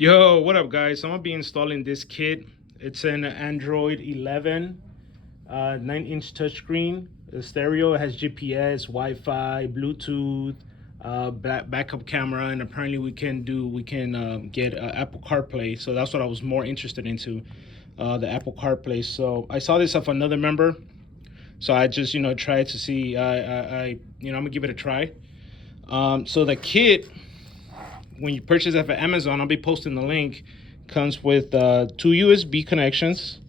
Yo, what up, guys? I'm gonna be installing this kit. It's an Android 11, 9-inch touchscreen. The stereo has GPS, Wi-Fi, Bluetooth, backup camera, and apparently we can get Apple CarPlay. So that's what I was more interested into, the Apple CarPlay. So I saw this off another member, so I just tried to see. I'm gonna give it a try. So the kit, when you purchase it from Amazon, I'll be posting the link, comes with 2 USB connections,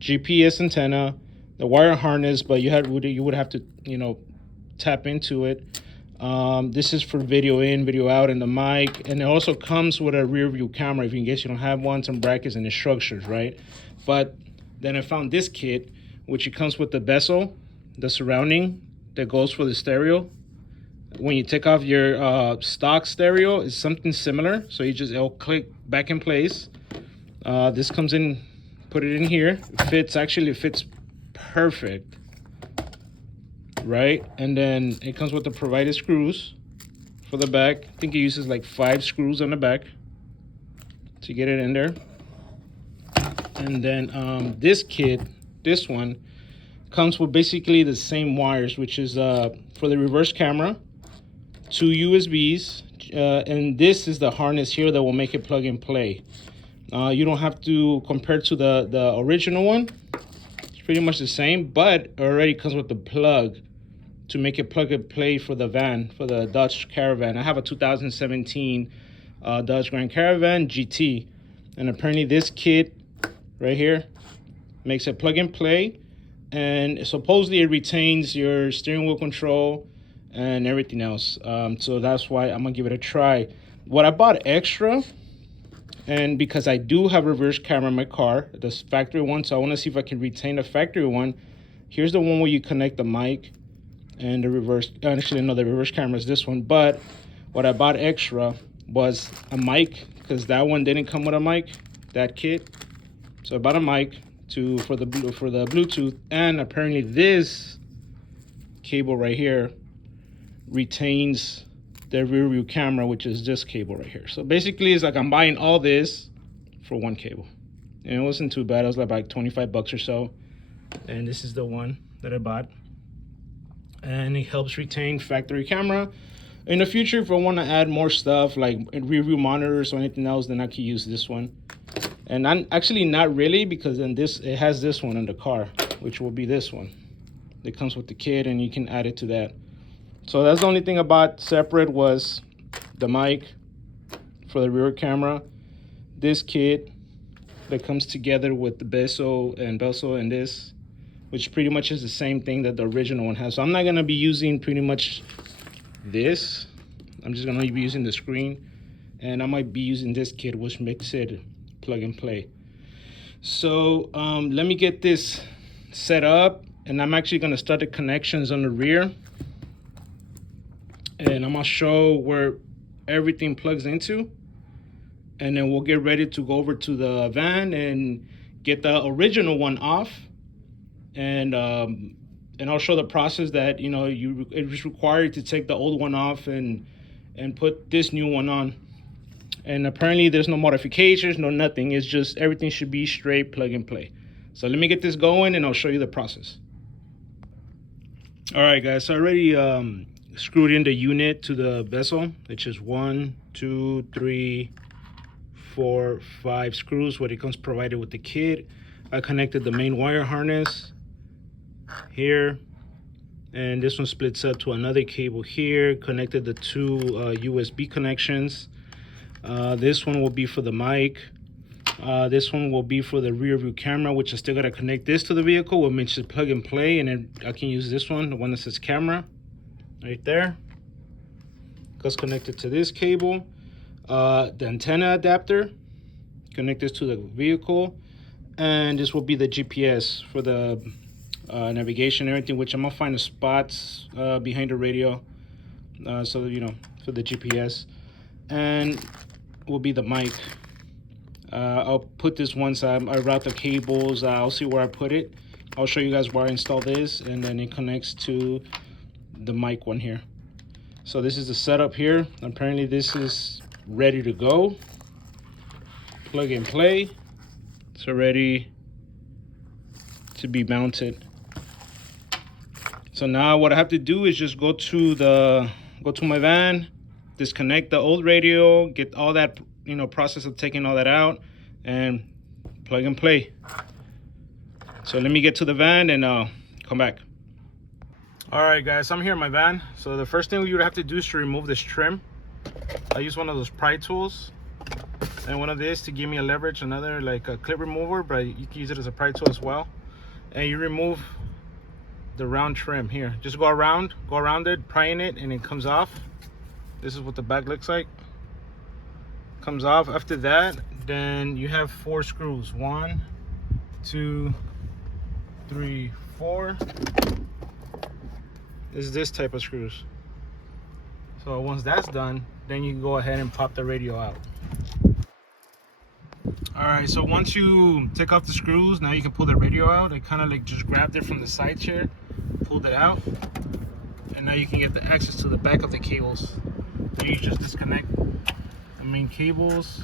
GPS antenna, the wire harness, but you would have to tap into it. This is for video in, video out, and the mic, and it also comes with a rear view camera if in case you don't have one, some brackets and the structures, right? But then I found this kit, which it comes with the bezel, the surrounding that goes for the stereo. When you take off your stock stereo, it's something similar. So it'll click back in place. This comes in, put it in here. It fits perfect, right? And then it comes with the provided screws for the back. I think it uses like 5 screws on the back to get it in there. And then this kit, this one, comes with basically the same wires, which is for the reverse camera, 2 USBs, and this is the harness here that will make it plug and play. You don't have to compare to the original one. It's pretty much the same, but it already comes with the plug to make it plug and play for the van, for the Dodge Caravan. I have a 2017 Dodge Grand Caravan GT, and apparently this kit right here makes it plug and play, and supposedly it retains your steering wheel control and everything else. So that's why I'm gonna give it a try. What I bought extra, and because I do have a reverse camera in my car, this factory one, so I want to see if I can retain the factory one. Here's the one where you connect the mic and the reverse. Actually, no, the reverse camera is this one. But what I bought extra was a mic, because that one didn't come with a mic, that kit. So I bought a mic for the Bluetooth, and apparently this cable right here retains the rear view camera, which is this cable right here. So basically it's like I'm buying all this for one cable, and it wasn't too bad. It was like 25 bucks or so, and this is the one that I bought, and it helps retain factory camera. In the future, if I want to add more stuff like rear view monitors or anything else, then I can use this one. And I'm actually not really, because then it has this one in the car, which will be this one. It comes with the kit, and you can add it to that. So that's the only thing I bought separate, was the mic for the rear camera, this kit that comes together with the bezel and this, which pretty much is the same thing that the original one has. So I'm not gonna be using pretty much this. I'm just gonna be using the screen, and I might be using this kit, which makes it plug and play. So let me get this set up, and I'm actually gonna start the connections on the rear, and I'm gonna show where everything plugs into, and then we'll get ready to go over to the van and get the original one off, and I'll show the process that it was required to take the old one off and put this new one on. And apparently there's no modifications, no nothing. It's just everything should be straight plug and play. So let me get this going, and I'll show you the process. All right, guys, so I already screwed in the unit to the bezel, which is 1, 2, 3, 4, 5 screws, what it comes provided with the kit. I connected the main wire harness here, and this one splits up to another cable here. Connected the 2 USB connections. This one will be for the mic. This one will be for the rear view camera, which I still gotta connect this to the vehicle, which makes it plug and play, and then I can use this one, the one that says camera, right there. Goes connected to this cable. The antenna adapter, connect this to the vehicle, and this will be the GPS for the navigation and everything, which I'm gonna find the spots behind the radio, so for the GPS, and will be the mic. I'll put this once I route the cables. I'll see where I put it. I'll show you guys where I install this, and then it connects to the mic one here. So this is the setup here. Apparently this is ready to go. plug and play. It's ready to be mounted. So now what I have to do is just go to my van, disconnect the old radio, get all that, process of taking all that out, and plug and play. So let me get to the van and come back. All right, guys, I'm here in my van. So the first thing you would have to do is to remove this trim. I use one of those pry tools and one of these to give me a leverage, another like a clip remover, but you can use it as a pry tool as well. And you remove the round trim here. Just go around it, prying it, and it comes off. This is what the back looks like. Comes off. After that, then you have 4 screws. 1, 2, 3, 4. Is this type of screws. So once that's done, then you can go ahead and pop the radio out. All right, so once you take off the screws, now you can pull the radio out. I kind of like just grabbed it from the side chair, pulled it out, and now you can get the access to the back of the cables. You just disconnect the main cables.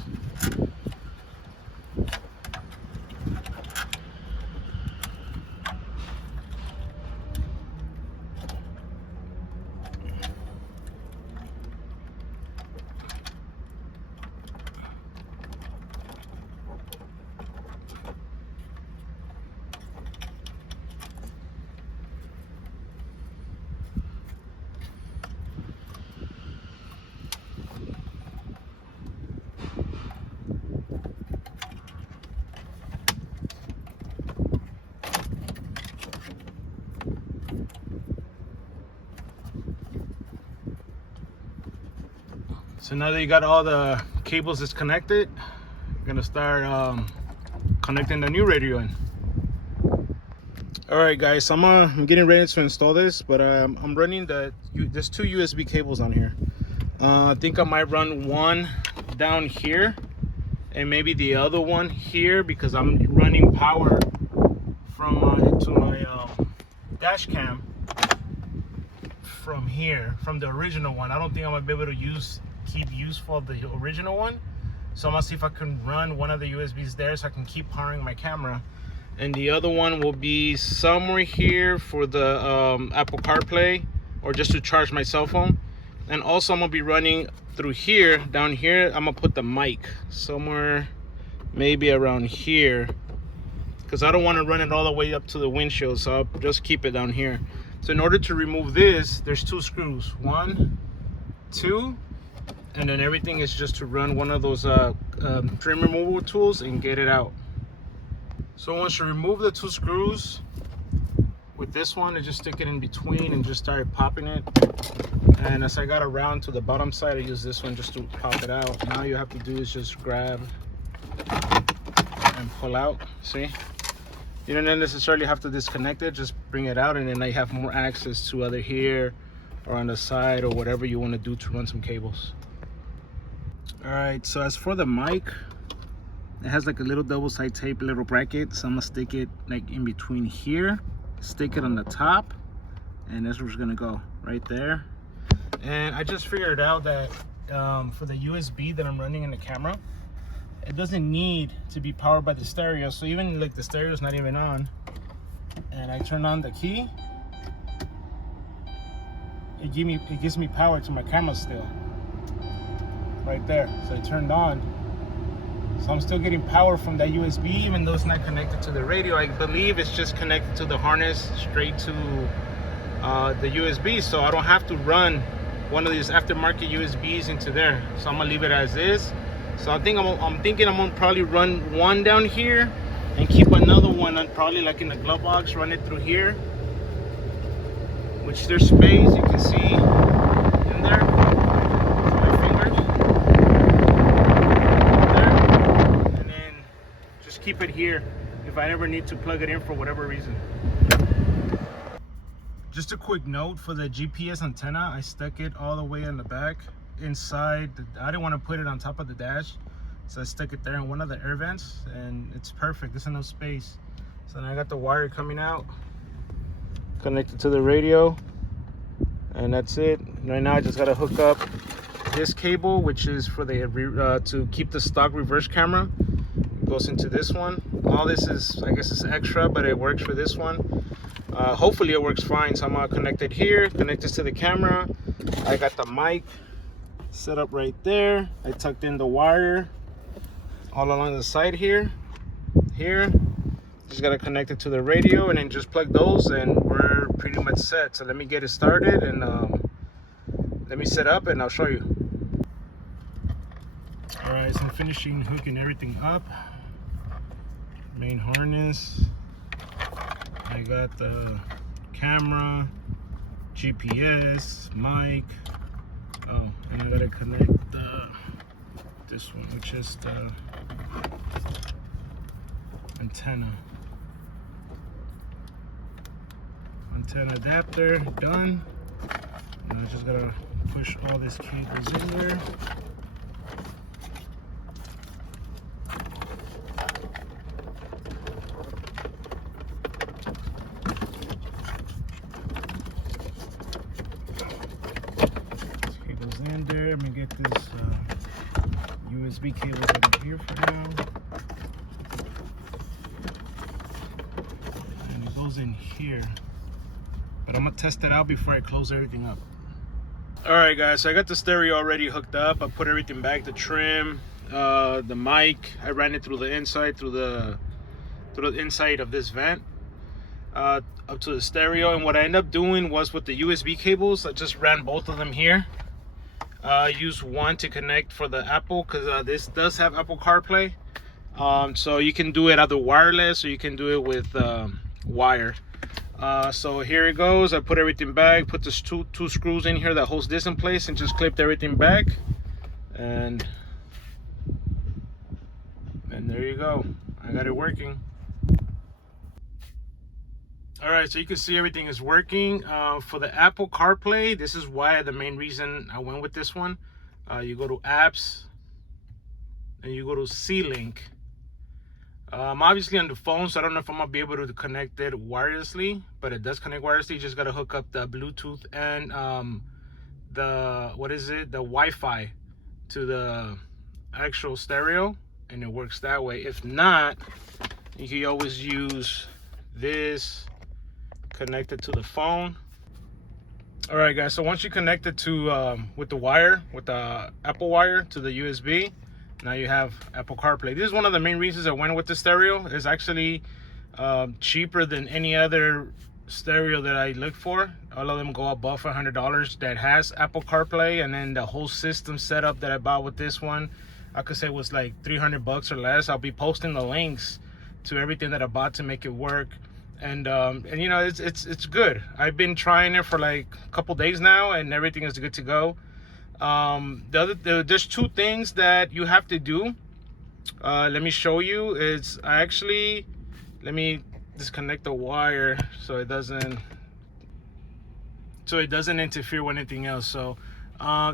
So now that you got all the cables disconnected, you're gonna start connecting the new radio in. All right, guys, so I'm getting ready to install this, but I'm running there's 2 USB cables on here. I think I might run one down here and maybe the other one here, because I'm running power from to my dash cam from here, from the original one. I don't think I'm gonna be able to keep useful the original one, so I'm gonna see if I can run one of the USBs there so I can keep powering my camera, and the other one will be somewhere here for the Apple CarPlay, or just to charge my cell phone. And also I'm gonna be running through here, down here, I'm gonna put the mic somewhere maybe around here, because I don't want to run it all the way up to the windshield, so I'll just keep it down here. So in order to remove this, there's 2 screws, 1, 2, and then everything is just to run one of those trim removal tools and get it out. So once you remove the 2 screws, with this one, I just stick it in between and just start popping it. And as I got around to the bottom side, I use this one just to pop it out. Now you have to do is just grab and pull out, see? You don't necessarily have to disconnect it, just bring it out, and then I have more access to either here or on the side or whatever you want to do to run some cables. All right, so as for the mic, it has like a little double side tape, a little bracket, so I'm gonna stick it like in between here, stick it on the top, and that's where it's gonna go, right there. And I just figured out that for the USB that I'm running in the camera, it doesn't need to be powered by the stereo. So even like the stereo is not even on, and I turn on the key, it gives me power to my camera still, right there. So I turned on, so I'm still getting power from that USB, even though it's not connected to the radio. I believe it's just connected to the harness straight to the USB, so I don't have to run one of these aftermarket USBs into there. So I'm gonna leave it as is. So I'm thinking I'm gonna probably run one down here and keep another one on, probably like in the glove box, run it through here, which there's space, you can see in there, my fingers, there, and then just keep it here if I ever need to plug it in for whatever reason. Just a quick note for the GPS antenna, I stuck it all the way in the back inside. I didn't want to put it on top of the dash, so I stuck it there in one of the air vents, and it's perfect. There's enough space. So now I got the wire coming out, connected to the radio, and that's it. Right now I just got to hook up this cable, which is for the to keep the stock reverse camera, goes into this one. All this is, I guess it's extra, but it works for this one. Hopefully it works fine. So I'm gonna connect it here, connect this to the camera. I got the mic set up right there. I tucked in the wire all along the side here. Just gotta connect it to the radio and then just plug those and we're pretty much set. So let me get it started and let me set up and I'll show you. All right, so I'm finishing hooking everything up. Main harness. I got the camera, GPS, mic. Oh, and I gotta connect this one, which is the antenna adapter. Done. And I just gotta push all these cables in there. Cables in there. I'm gonna get this USB cables over here for now. And it goes in here. But I'm gonna test it out before I close everything up. All right, guys, so I got the stereo already hooked up. I put everything back, the trim, the mic. I ran it through the inside, through the inside of this vent, up to the stereo. And what I ended up doing was with the USB cables, I just ran both of them here. Use one to connect for the Apple, because this does have Apple CarPlay. So you can do it either wireless or you can do it with wire. So here it goes. I put everything back, put the two screws in here that holds this in place, and just clipped everything back, and there you go. I got it working. All right, so you can see everything is working. For the Apple CarPlay, this is why the main reason I went with this one. You go to apps and you go to C-Link. I'm obviously on the phone, so I don't know if I'm gonna be able to connect it wirelessly, but it does connect wirelessly. You just gotta hook up the Bluetooth and the Wi-Fi to the actual stereo, and it works that way. If not, you can always use this, connect it to the phone. All right, guys, so once you connect it to with the Apple wire to the USB, now you have Apple CarPlay. This is one of the main reasons I went with the stereo. It's actually cheaper than any other stereo that I look for. All of them go above $100 that has Apple CarPlay, and then the whole system setup that I bought with this one, I could say was like $300 or less. I'll be posting the links to everything that I bought to make it work. And you know, it's good. I've been trying it for like a couple days now, and everything is good to go. There's two things that you have to do. Let me show you. Let me disconnect the wire so it doesn't interfere with anything else. So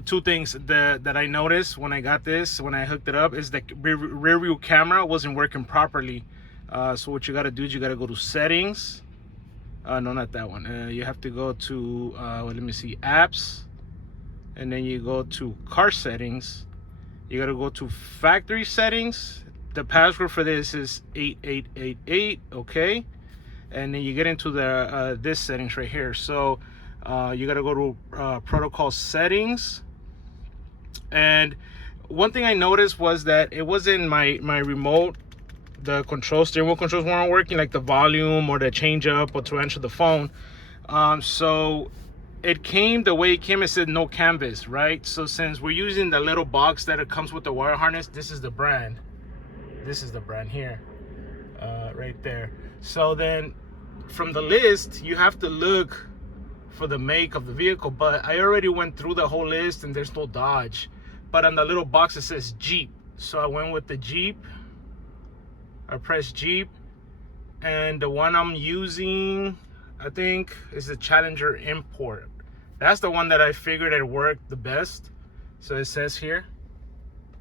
two things that I noticed when I got this, when I hooked it up, is the rear view camera wasn't working properly. So what you got to do is you got to go to settings. No, not that one. You have to go to let me see, apps, and then you go to car settings. You got to go to factory settings. The password for this is 8888. Okay, and then you get into the this settings right here. So you got to go to protocol settings. And one thing I noticed was that it wasn't my remote. The steering wheel controls weren't working, like the volume or the change up or to answer the phone. So it came the way it came. It said no canvas, right? So since we're using the little box that it comes with the wire harness, this is the brand. This is the brand here, right there. So then from the list, you have to look for the make of the vehicle. But I already went through the whole list and there's no Dodge. But on the little box it says Jeep. So I went with the Jeep. I press Jeep, and the one I'm using, I think, is the Challenger Import. That's the one that I figured it worked the best. So it says here,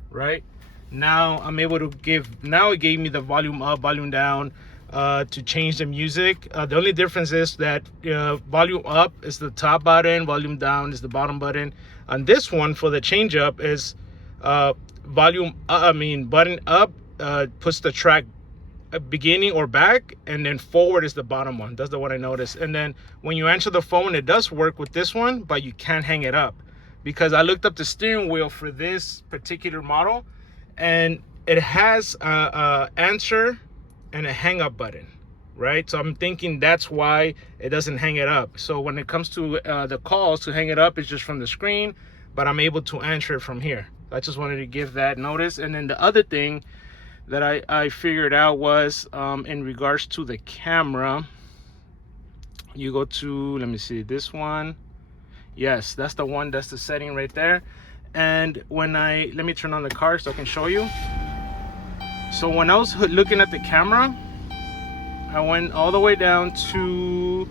right? Now I'm able to now it gave me the volume up, volume down, to change the music. The only difference is that volume up is the top button, volume down is the bottom button. On this one, for the change up, is button up puts the track beginning or back, and then forward is the bottom one. That's the one I noticed. And then when you answer the phone, it does work with this one, but you can't hang it up, because I looked up the steering wheel for this particular model, and it has a answer and a hang up button, right? So I'm thinking that's why it doesn't hang it up. So when it comes to the calls, to hang it up is just from the screen, but I'm able to answer it from here. I just wanted to give that notice. And then the other thing that I figured out was in regards to the camera, you go to, let me see, this one. Yes, that's the one, that's the setting right there. And when let me turn on the car so I can show you. So when I was looking at the camera, I went all the way down to,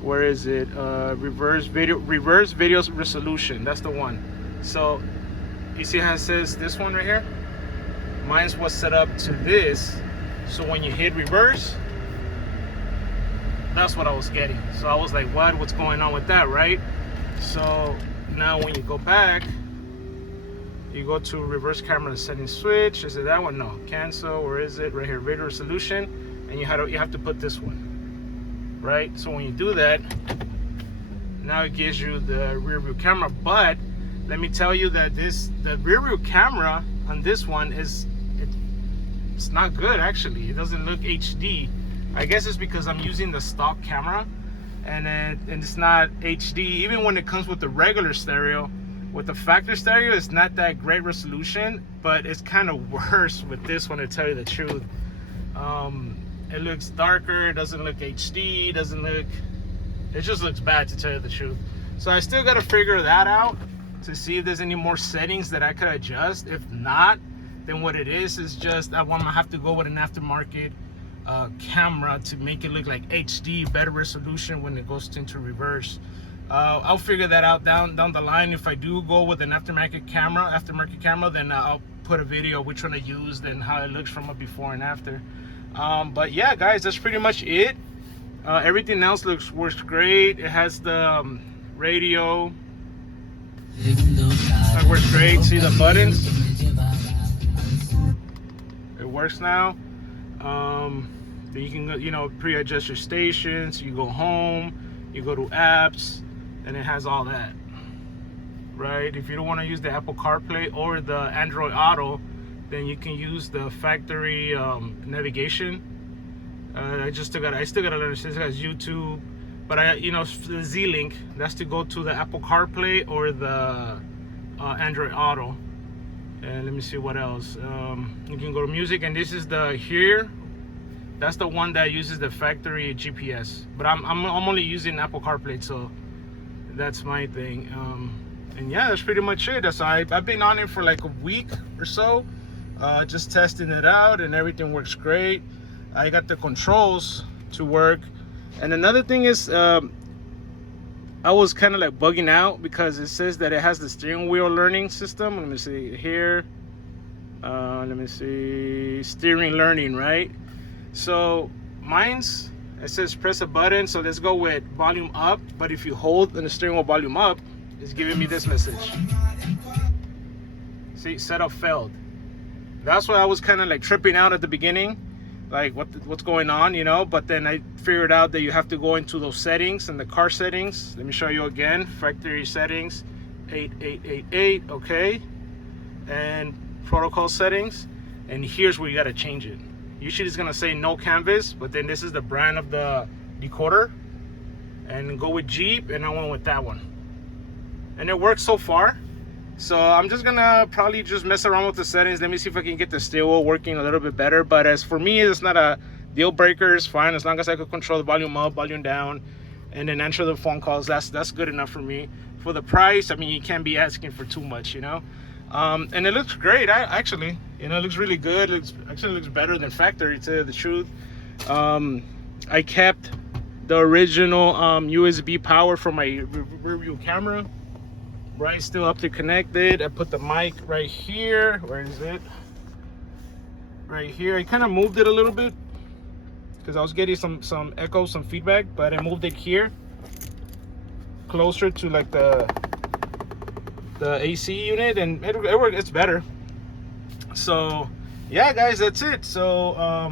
where is it? Reverse video resolution. That's the one. So you see how it says this one right here? Mine was set up to this. So when you hit reverse, that's what I was getting. So I was like, what's going on with that, right? So now when you go back, you go to reverse camera settings switch. Is it that one? No, cancel. Where is it? Right here, video resolution. And you have to put this one, right? So when you do that, now it gives you the rear view camera. But let me tell you that the rear view camera on this one it's not good, actually. It doesn't look HD. I guess it's because I'm using the stock camera, and it's not HD. Even when it comes with the regular stereo, with the factory stereo, it's not that great resolution, but it's kind of worse with this one, to tell you the truth. It looks darker, it doesn't look HD, it just looks bad, to tell you the truth. So I still got to figure that out to see if there's any more settings that I could adjust. If not, then what it is just I'm gonna have to go with an aftermarket camera to make it look like HD, better resolution when it goes into reverse. I'll figure that out down the line. If I do go with an aftermarket camera, then I'll put a video of which one I used and how it looks from a before and after. But yeah, guys, that's pretty much it. Everything else works great. It has the radio. That works great. See the buttons? It works now. You can pre-adjust your stations. You go home, you go to apps, and it has all that, right? If you don't want to use the Apple CarPlay or the Android Auto, then you can use the factory navigation. I still gotta learn. It has YouTube, but the Z-Link, that's to go to the Apple CarPlay or the Android Auto. And let me see what else. You can go to music, and this is that's the one that uses the factory GPS. But I'm only using Apple CarPlay, so that's my thing. And yeah, that's pretty much it. I've been on it for like a week or so, just testing it out, and everything works great. I got the controls to work. And another thing is, I was kind of like bugging out because it says that it has the steering wheel learning system. Let me see here. Let me see, steering learning, right? So it says press a button. So let's go with volume up. But if you hold the steering wheel volume up, it's giving me this message. See, setup failed. That's why I was kind of like tripping out at the beginning, like what's going on, but then I figured out that you have to go into those settings and the car settings. Let me show you again. Factory settings 8888, okay, and protocol settings, and here's where you got to change it. Usually it's gonna say no canvas, but then this is the brand of the decoder, and go with Jeep, and I went with that one, and it works so far. So I'm just gonna probably just mess around with the settings. Let me see if I can get the steering wheel working a little bit better. But as for me, it's not a deal breaker. It's fine as long as I could control the volume up, volume down, and then answer the phone calls. That's good enough for me. For the price, I mean, you can't be asking for too much, And it looks great. It looks really good. It actually looks better than factory, to tell you the truth. I kept the original USB power for my rear view camera. Right, still up to connected. I put the mic right here. Where is it? Right here. I kind of moved it a little bit because I was getting some echo, some feedback, but I moved it here closer to like the AC unit, and it worked. It's better. So yeah, guys, that's it. So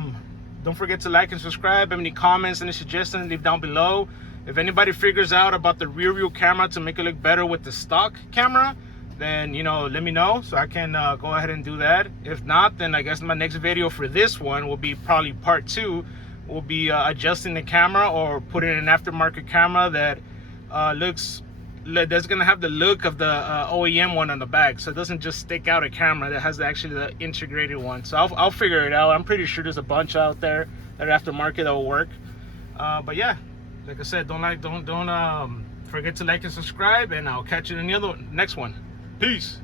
don't forget to like and subscribe. Any comments, any suggestions, leave down below. If anybody figures out about the rear view camera to make it look better with the stock camera, then, you know, let me know so I can go ahead and do that. If not, then I guess my next video for this one will be probably part 2. Will be adjusting the camera or putting an aftermarket camera that that's gonna have the look of the OEM one on the back, so it doesn't just stick out a camera that has actually the integrated one. So I'll figure it out. I'm pretty sure there's a bunch out there that are aftermarket that will work. But yeah, like I said, don't forget to like and subscribe, and I'll catch you in the next one. Peace.